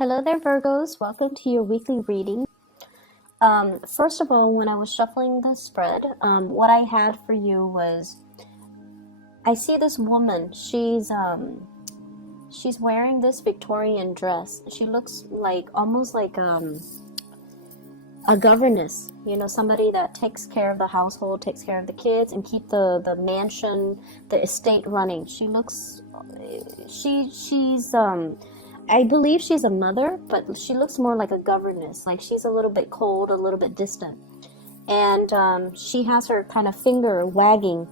Hello there, Virgos. Welcome to your weekly reading. First of all, when I was shuffling the spread, what I had for you was I see this woman. She's wearing this Victorian dress. She looks like almost like a governess. You know, somebody that takes care of the household, takes care of the kids, and keep the mansion, the estate running. She looks she's I believe she's a mother, but she looks more like a governess. Like she's a little bit cold, a little bit distant. And she has her kind of finger wagging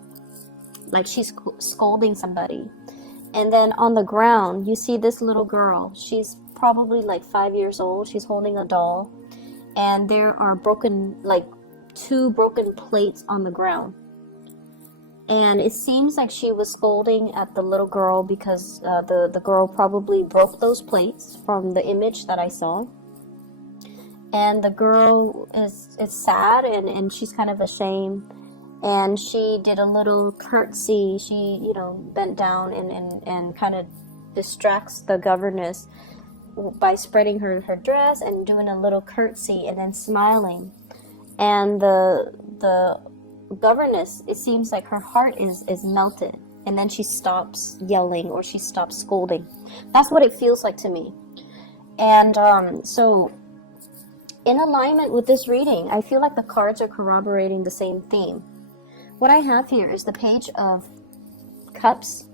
like she's scolding somebody. And then on the ground, you see this little girl. She's probably like 5 years old. She's holding a doll. And there are two broken plates on the ground. And it seems like she was scolding at the little girl because the girl probably broke those plates from the image that I saw. And the girl is sad and she's kind of ashamed. And she did a little curtsy. She, bent down and kind of distracts the governess by spreading her dress and doing a little curtsy and then smiling. And the governess, it seems like her heart is melted, and then she stops yelling or she stops scolding. That's what it feels like to me. And so in alignment with this reading, I feel like the cards are corroborating the same theme. What I have here is the Page of Cups,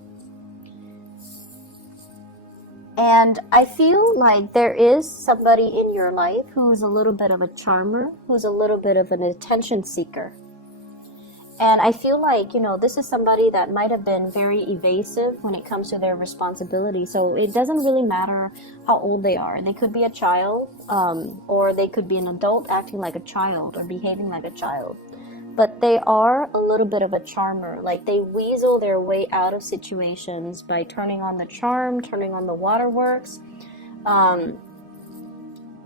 and I feel like there is somebody in your life who's a little bit of a charmer, who's a little bit of an attention seeker. And I feel like, this is somebody that might have been very evasive when it comes to their responsibility. So it doesn't really matter how old they are. They could be a child, or they could be an adult acting like a child or behaving like a child. But they are a little bit of a charmer. Like they weasel their way out of situations by turning on the charm, turning on the waterworks.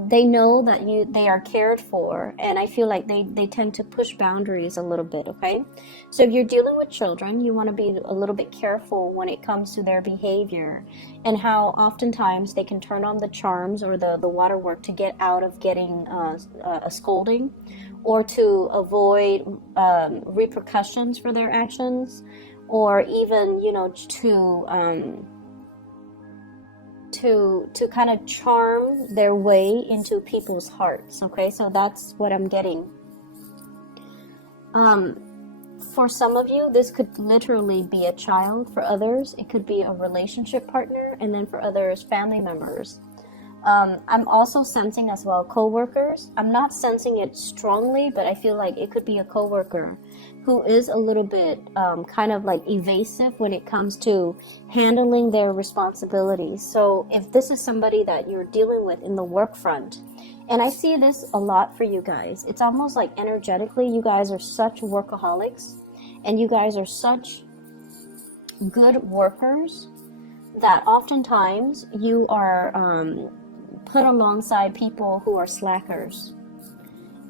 They know that they are cared for, and I feel like they tend to push boundaries a little bit, okay? So if you're dealing with children, you want to be a little bit careful when it comes to their behavior and how oftentimes they can turn on the charms or the waterwork to get out of getting a scolding or to avoid repercussions for their actions, or even, to kind of charm their way into people's hearts. Okay, so that's what I'm getting. For some of you, this could literally be a child. For others, it could be a relationship partner, and then for others, family members. I'm also sensing as well co-workers. I'm not sensing it strongly, but I feel like it could be a co-worker who is a little bit kind of like evasive when it comes to handling their responsibilities. So if this is somebody that you're dealing with in the work front, and I see this a lot for you guys, it's almost like energetically you guys are such workaholics and you guys are such good workers that oftentimes you are put alongside people who are slackers.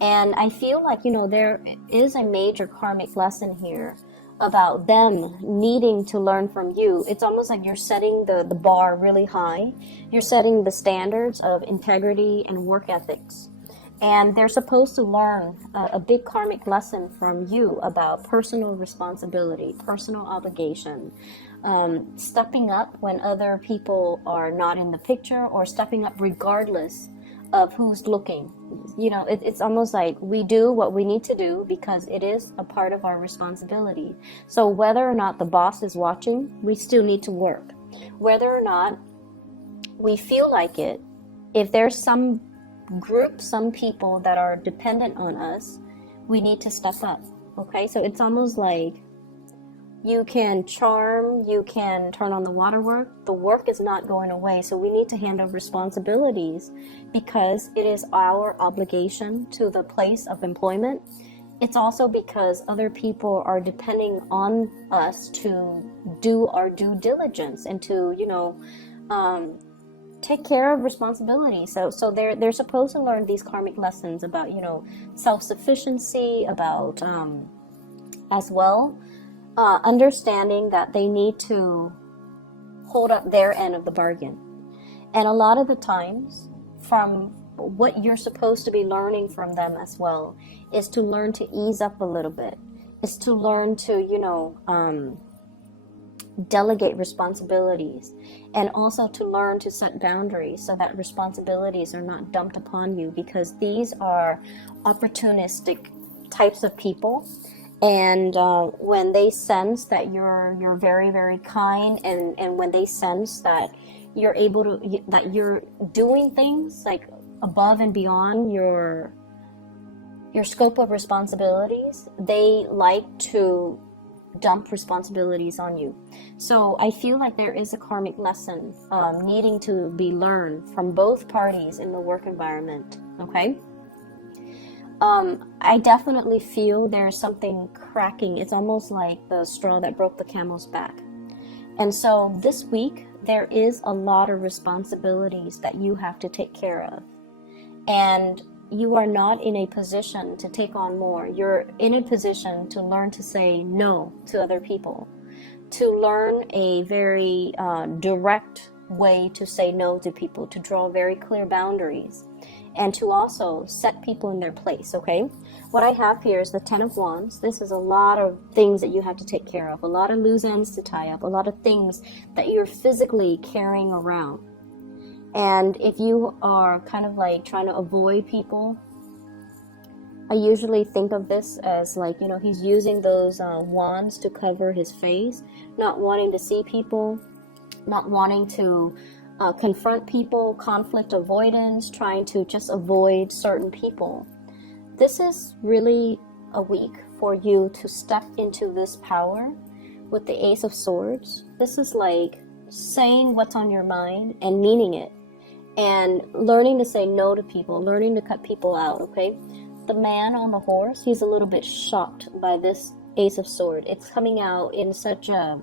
And I feel like, there is a major karmic lesson here about them needing to learn from you. It's almost like you're setting the bar really high. You're setting the standards of integrity and work ethics. And they're supposed to learn a big karmic lesson from you about personal responsibility, personal obligation, stepping up when other people are not in the picture, or stepping up regardless of who's looking. It's almost like we do what we need to do because it is a part of our responsibility. So whether or not the boss is watching, we still need to work. Whether or not we feel like it, if there's some group, some people that are dependent on us, we need to step up. Okay, so it's almost like you can charm, you can turn on the waterwork. The work is not going away, so we need to handle responsibilities because it is our obligation to the place of employment. It's also because other people are depending on us to do our due diligence and to, take care of responsibility. So they're supposed to learn these karmic lessons about, self-sufficiency, about as well understanding that they need to hold up their end of the bargain. And a lot of the times, from what you're supposed to be learning from them as well, is to learn to ease up a little bit, is to learn to, delegate responsibilities, and also to learn to set boundaries so that responsibilities are not dumped upon you, because these are opportunistic types of people. And when they sense that you're very, very kind, and when they sense that you're able to, that you're doing things like above and beyond your scope of responsibilities, they like to dump responsibilities on you. So I feel like there is a karmic lesson needing to be learned from both parties in the work environment. Okay. I definitely feel there's something cracking. It's almost like the straw that broke the camel's back. And so this week, there is a lot of responsibilities that you have to take care of. And you are not in a position to take on more. You're in a position to learn to say no to other people, to learn a very direct way to say no to people, to draw very clear boundaries, and to also set people in their place, okay? What I have here is the Ten of Wands. This is a lot of things that you have to take care of, a lot of loose ends to tie up, a lot of things that you're physically carrying around. And if you are kind of like trying to avoid people, I usually think of this as like, he's using those wands to cover his face, not wanting to see people, not wanting to confront people, conflict avoidance, trying to just avoid certain people. This is really a week for you to step into this power with the Ace of Swords. This is like saying what's on your mind and meaning it, and learning to say no to people, learning to cut people out, okay? The man on the horse, he's a little bit shocked by this Ace of Swords. It's coming out in such a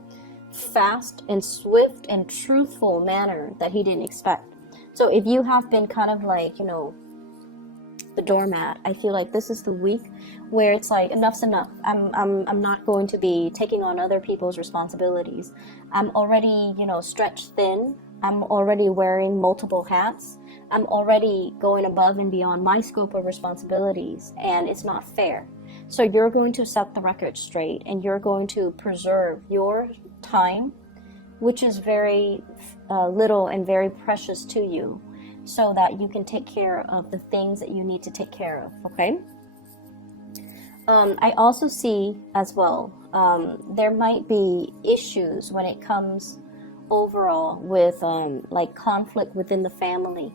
fast and swift and truthful manner that he didn't expect. So if you have been kind of like, the doormat, I feel like this is the week where it's like, enough's enough. I'm not going to be taking on other people's responsibilities. I'm already, stretched thin. I'm already wearing multiple hats. I'm already going above and beyond my scope of responsibilities, and it's not fair. So you're going to set the record straight, and you're going to preserve your time, which is very little and very precious to you, so that you can take care of the things that you need to take care of, okay? I also see as well, there might be issues when it comes overall with like conflict within the family.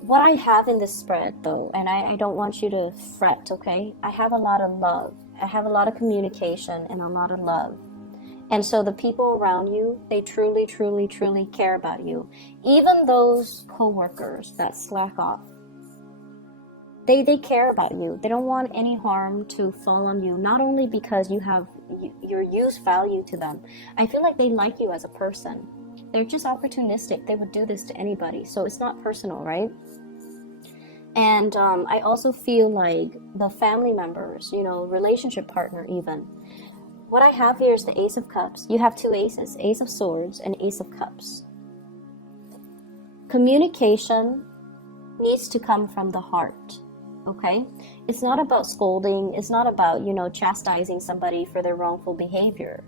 What I have in this spread though, and I don't want you to fret, okay? I have a lot of love. I have a lot of communication and a lot of love. And so the people around you, they truly, truly, truly care about you. Even those co-workers that slack off, they care about you. They don't want any harm to fall on you, not only because your use value to them. I feel like they like you as a person. They're just opportunistic. They would do this to anybody. So it's not personal, right? And I also feel like the family members, relationship partner even. What I have here is the Ace of Cups. You have two aces, Ace of Swords and Ace of Cups. Communication needs to come from the heart, okay? It's not about scolding. It's not about, chastising somebody for their wrongful behavior.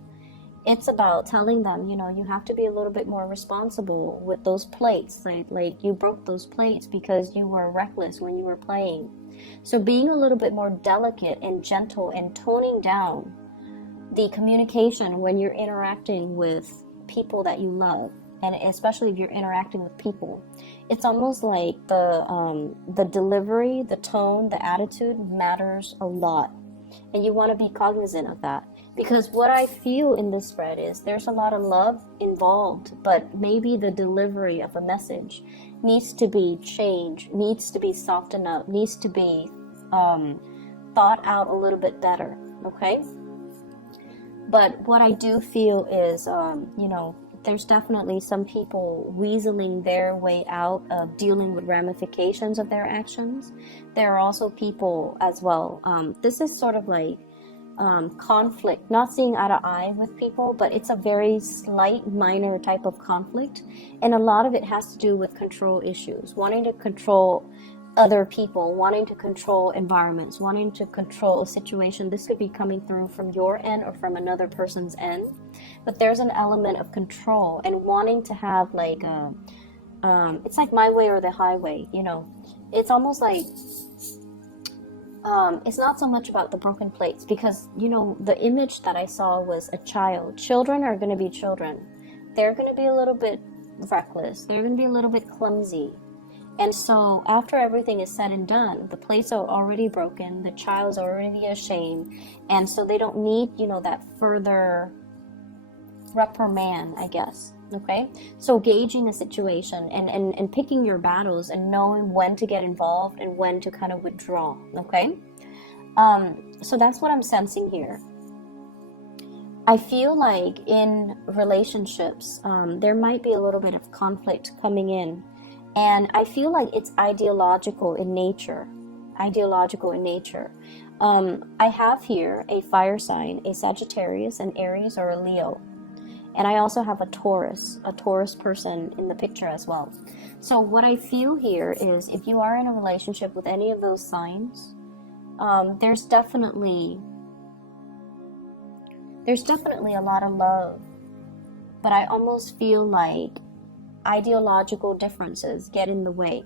It's about telling them, you have to be a little bit more responsible with those plates. Like you broke those plates because you were reckless when you were playing. So being a little bit more delicate and gentle and toning down the communication when you're interacting with people that you love, and especially if you're interacting with people, it's almost like the delivery, the tone, the attitude matters a lot, and you want to be cognizant of that. Because what I feel in this spread is there's a lot of love involved, but maybe the delivery of a message needs to be changed, needs to be softened up, needs to be thought out a little bit better, okay? But what I do feel is, there's definitely some people weaseling their way out of dealing with ramifications of their actions. There are also people as well. This is sort of like conflict, not seeing eye to eye with people, but it's a very slight, minor type of conflict. And a lot of it has to do with control issues, wanting to control other people, wanting to control environments, wanting to control a situation. This could be coming through from your end or from another person's end, but there's an element of control and wanting to have like a, it's like my way or the highway, you know. It's almost like, it's not so much about the broken plates, because, you know, the image that I saw was a child. Children are going to be children. They're going to be a little bit reckless. They're going to be a little bit clumsy. And so after everything is said and done, the plates are already broken, the child's already ashamed, and so they don't need, you know, that further reprimand, I guess. Okay, so gauging the situation and picking your battles and knowing when to get involved and when to kind of withdraw. Okay, so that's what I'm sensing here. I feel like in relationships, there might be a little bit of conflict coming in. And I feel like it's ideological in nature. Ideological in nature. I have here a fire sign, a Sagittarius, an Aries, or a Leo. And I also have a Taurus person in the picture as well. So what I feel here is, if you are in a relationship with any of those signs, there's definitely a lot of love. But I almost feel like ideological differences get in the way.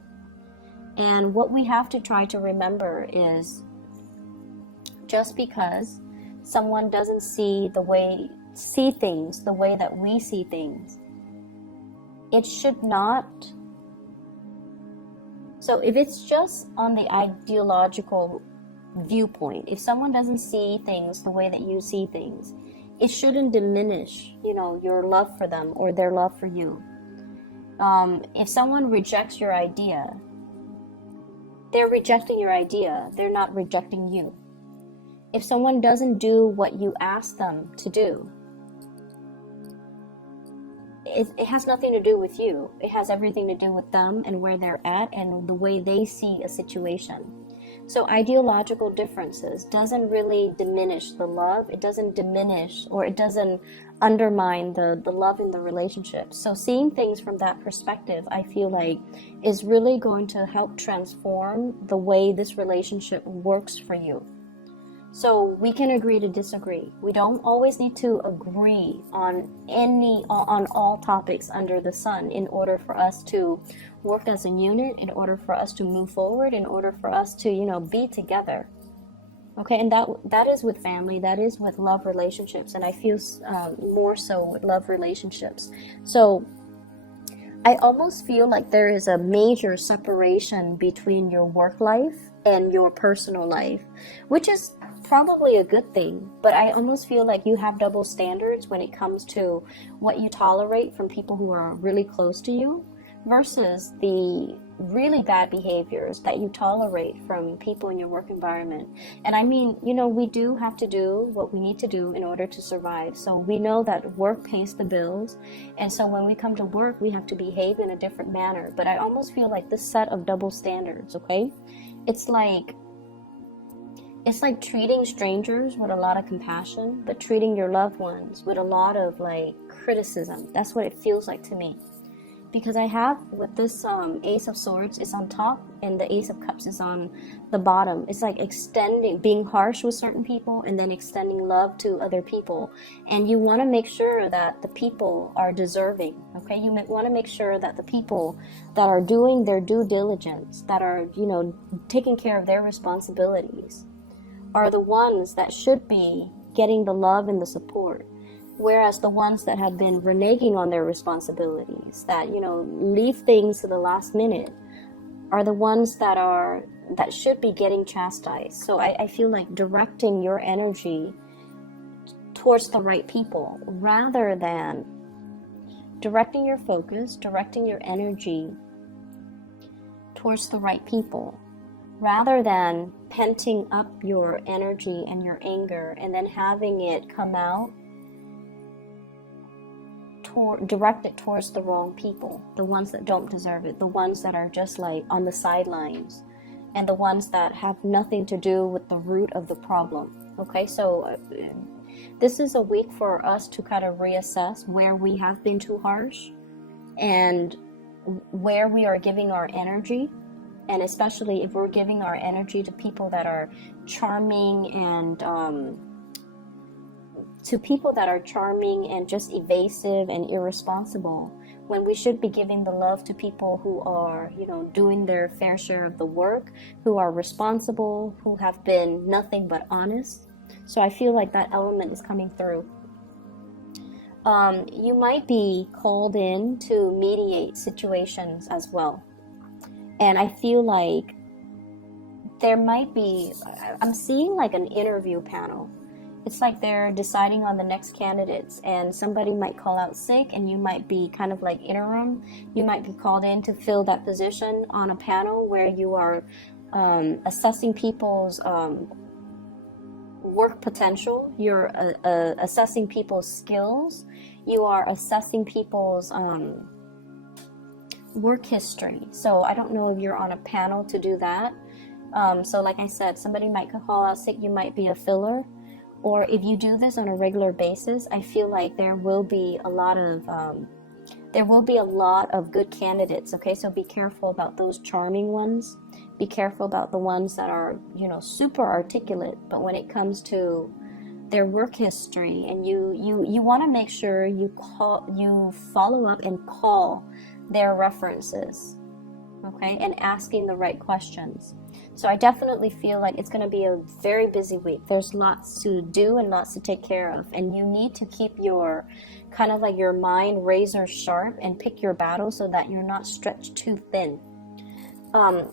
And what we have to try to remember is, just because someone doesn't see things the way that we see things, it should not. So if it's just on the ideological viewpoint, if someone doesn't see things the way that you see things, it shouldn't diminish, you know, your love for them or their love for you. If someone rejects your idea, they're rejecting your idea. They're not rejecting you. If someone doesn't do what you ask them to do, it has nothing to do with you. It has everything to do with them and where they're at and the way they see a situation. So ideological differences doesn't really diminish the love. It doesn't diminish, or it doesn't undermine the love in the relationship. So seeing things from that perspective, I feel like, is really going to help transform the way this relationship works for you. So we can agree to disagree. We don't always need to agree on all topics under the sun in order for us to work as a unit, in order for us to move forward, in order for us to, you know, be together. Okay, and that is with family, that is with love relationships, and I feel more so with love relationships. So I almost feel like there is a major separation between your work life and your personal life, which is probably a good thing, but I almost feel like you have double standards when it comes to what you tolerate from people who are really close to you versus the really bad behaviors that you tolerate from people in your work environment. And I mean, you know, we do have to do what we need to do in order to survive. So we know that work pays the bills, and so when we come to work, we have to behave in a different manner. But I almost feel like this set of double standards, okay? It's like treating strangers with a lot of compassion, but treating your loved ones with a lot of like criticism. That's what it feels like to me. Because I have, with this Ace of Swords is on top and the Ace of Cups is on the bottom. It's like being harsh with certain people and then extending love to other people. And you want to make sure that the people are deserving, okay? You want to make sure that the people that are doing their due diligence, that are, you know, taking care of their responsibilities, are the ones that should be getting the love and the support. Whereas the ones that have been reneging on their responsibilities, that, you know, leave things to the last minute, are the ones that should be getting chastised. So I feel like directing your energy towards the right people, rather than directing your focus, directing your energy towards the right people, rather than penting up your energy and your anger and then having it come out, direct it towards the wrong people, the ones that don't deserve it, the ones that are just like on the sidelines, and the ones that have nothing to do with the root of the problem. Okay, so this is a week for us to kind of reassess where we have been too harsh and where we are giving our energy, and especially if we're giving our energy to people that are charming and just evasive and irresponsible, when we should be giving the love to people who are, doing their fair share of the work, who are responsible, who have been nothing but honest. So I feel like that element is coming through. You might be called in to mediate situations as well. And I feel like there might be, I'm seeing like an interview panel. It's like they're deciding on the next candidates, and somebody might call out sick and you might be kind of like interim. You might be called in to fill that position on a panel where you are assessing people's work potential. You're assessing people's skills. You are assessing people's work history. So I don't know if you're on a panel to do that. So like I said, somebody might call out sick. You might be a filler. Or if you do this on a regular basis, I feel like there will be a lot of good candidates. Okay, so be careful about those charming ones. Be careful about the ones that are, super articulate, but when it comes to their work history, and you want to make sure you follow up and call their references, okay, and asking the right questions. So I definitely feel like it's going to be a very busy week. There's lots to do and lots to take care of, and you need to keep your kind of like your mind razor sharp and pick your battle so that you're not stretched too thin. I'm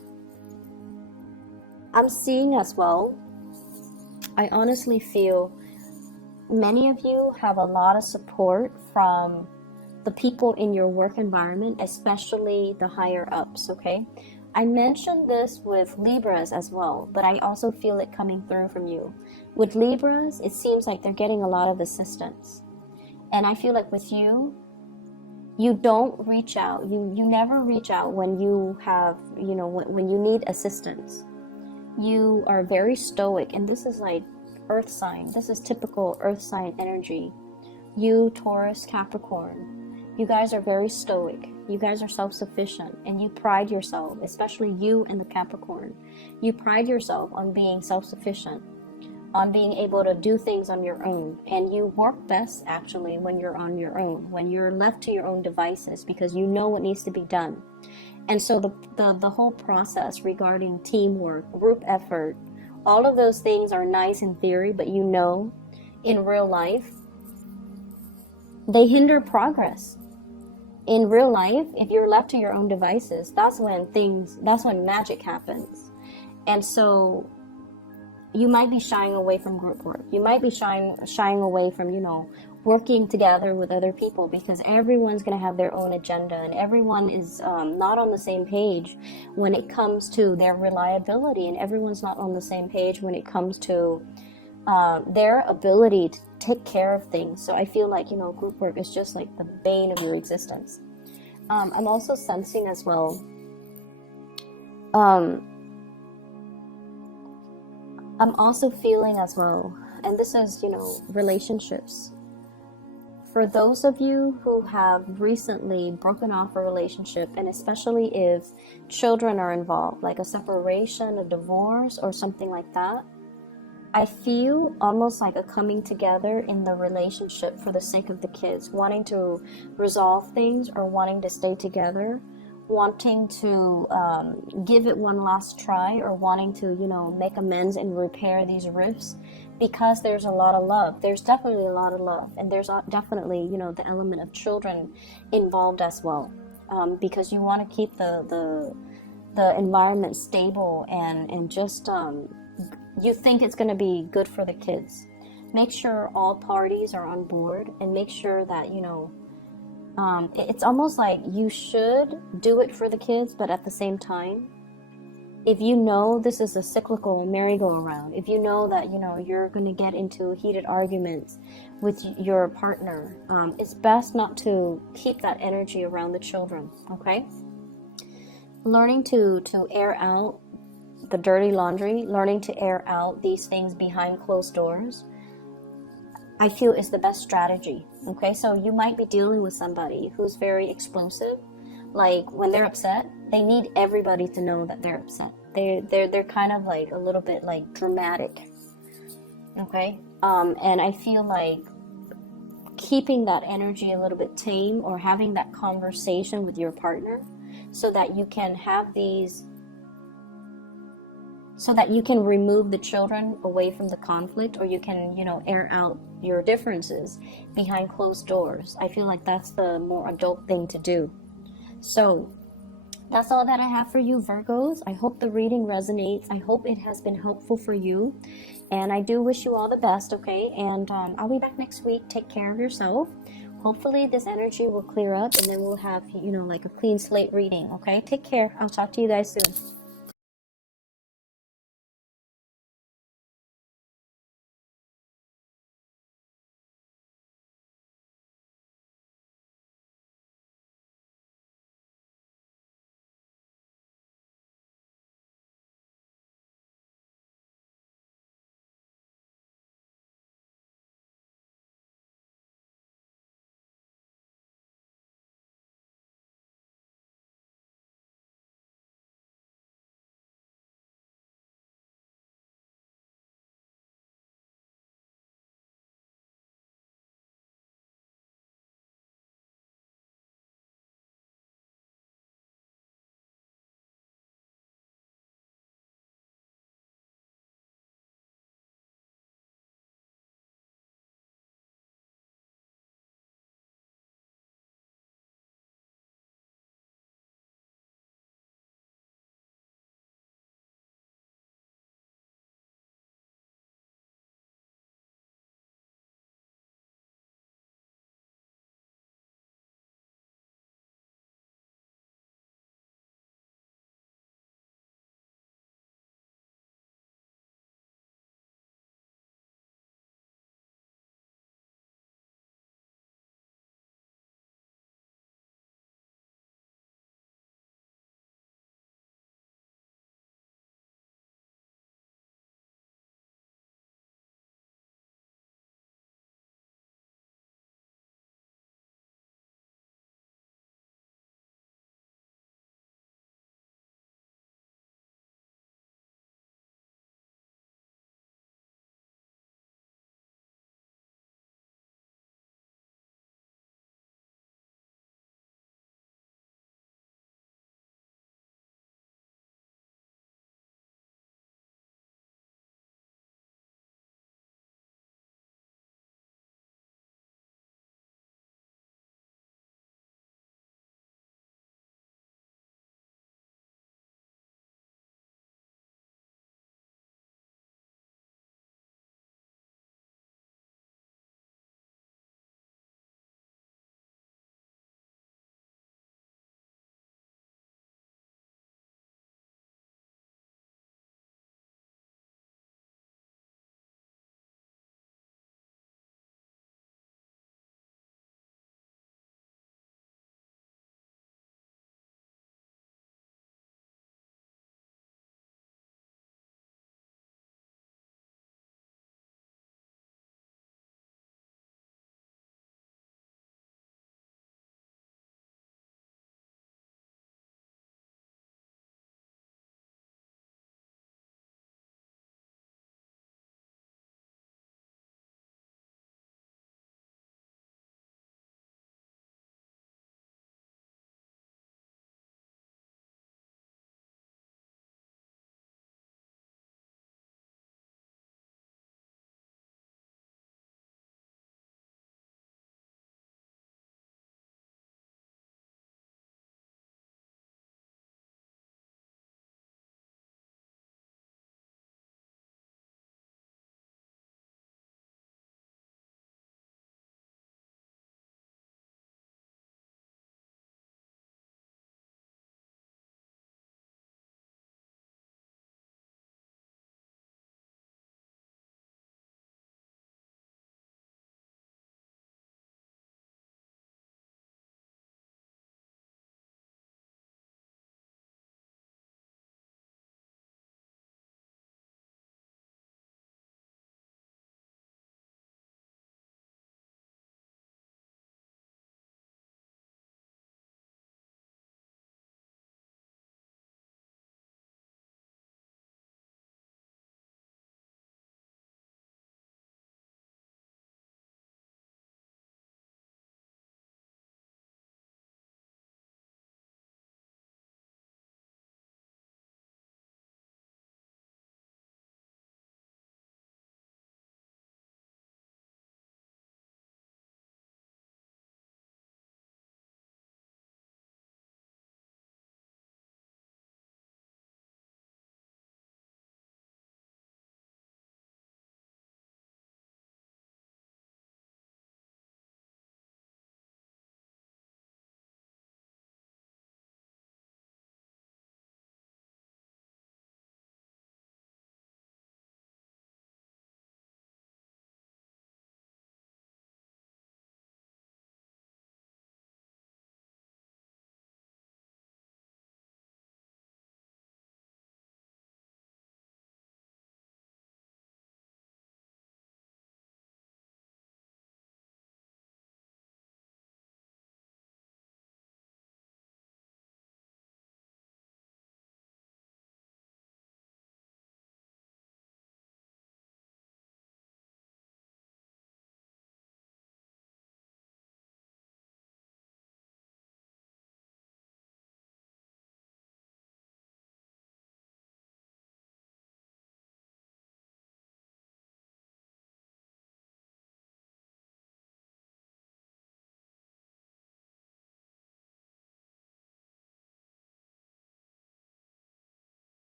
seeing as well, I honestly feel many of you have a lot of support from the people in your work environment, especially the higher ups, okay? I mentioned this with Libras as well, but I also feel it coming through from you. With Libras, it seems like they're getting a lot of assistance. And I feel like with you, you don't reach out. You never reach out when you have, when you need assistance. You are very stoic, and this is like earth sign. This is typical earth sign energy. You, Taurus, Capricorn, you guys are very stoic. You guys are self-sufficient, and you pride yourself, especially you and the Capricorn. You pride yourself on being self-sufficient, on being able to do things on your own. And you work best actually when you're on your own, when you're left to your own devices, because you know what needs to be done. And so the whole process regarding teamwork, group effort, all of those things are nice in theory, but in real life, they hinder progress. In real life, if you're left to your own devices, that's when magic happens. And so you might be shying away from group work. You might be shying away from, working together with other people, because everyone's going to have their own agenda, and everyone is not on the same page when it comes to their reliability, and everyone's not on the same page when it comes to their ability to take care of things. So I feel like, group work is just like the bane of your existence. I'm also sensing as well, I'm also feeling as well, and this is, relationships. For those of you who have recently broken off a relationship, and especially if children are involved, like a separation, a divorce, or something like that, I feel almost like a coming together in the relationship for the sake of the kids, wanting to resolve things or wanting to stay together, wanting to give it one last try, or wanting to, make amends and repair these rifts, because there's a lot of love. There's definitely a lot of love, and there's definitely, the element of children involved as well, because you want to keep the environment stable and just you think it's going to be good for the kids. Make sure all parties are on board, and make sure that, it's almost like you should do it for the kids, but at the same time, if you know this is a cyclical merry-go-round, if you know that, you're going to get into heated arguments with your partner, it's best not to keep that energy around the children, okay? Learning to air out the dirty laundry, learning to air out these things behind closed doors, I feel is the best strategy. Okay, so you might be dealing with somebody who's very explosive. Like when they're upset, they need everybody to know that they're upset. They're kind of like a little bit like dramatic. Okay, and I feel like keeping that energy a little bit tame, or having that conversation with your partner, so that you can have these, so that you can remove the children away from the conflict, or you can, you know, air out your differences behind closed doors. I feel like that's the more adult thing to do. So that's all that I have for you, Virgos. I hope the reading resonates. I hope it has been helpful for you. And I do wish you all the best, okay? And I'll be back next week. Take care of yourself. Hopefully this energy will clear up, and then we'll have, you know, like a clean slate reading, okay? Take care. I'll talk to you guys soon.